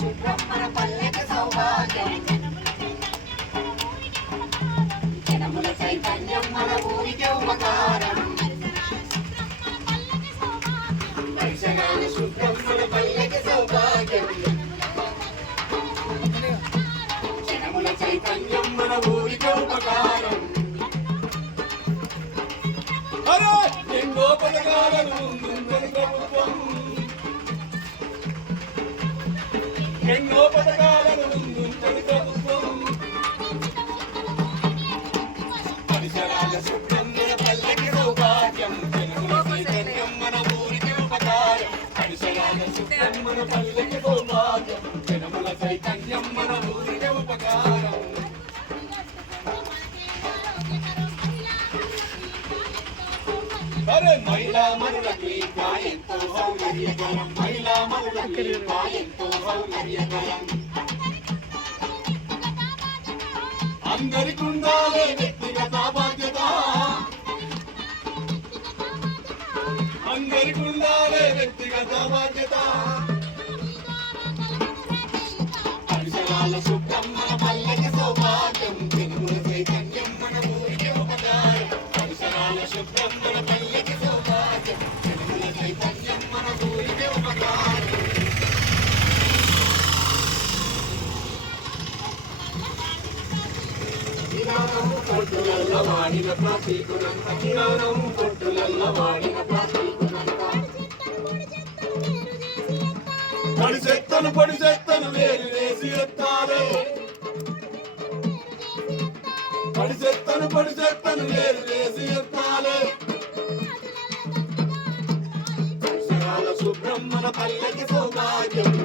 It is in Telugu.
శుభ్రం మన పల్లెకి సౌభాగ్యం జనముల చైతన్యం మన ఊరికి ఉపకారం పరిసరాల శుభ్రం మన పల్లెకి సౌభాగ్యం జనముల చైతన్యం మన ఊరికి ఉపకారం ఎన్నో పథకాలను ప్రభుత్వం ఎన్నో పథకాలను ముందుందని ప్రభుత్వం. పరిసరాల శుభ్రం పల్లకి సౌభాగ్యం. జనముల చైతన్యం మన ఊరికి ఉపకారం. పరిసరాల శుభ్రం పల్లకి సౌభాగ్యం. జనముల చైతన్యం మన ఊరికి ఉపకారం. అరే మహిళా మనులకి ఇంకా ఎంతో మహిళా మనులకి ఇంకా సౌకర్యకరం అందరికి ఉండాలి వ్యక్తిగత బాధ్యత. అందరికి ఉండాలి వ్యక్తిగత బాధ్యత. పరిసరాల శుభ్రం విధానం కొట్టులల్ల వాడిన ప్రతీకునంత విధానం కొట్టులల్ల వాడిన పడి చెత్తను పడి చెత్తను వేరు వేసి ఎత్తాలి. పడి చెత్తను పడి చెత్తను వేరు వేసి ఎత్తాలి. పరిసరాల శుభ్రం మన పల్లెకి సౌభాగ్యం.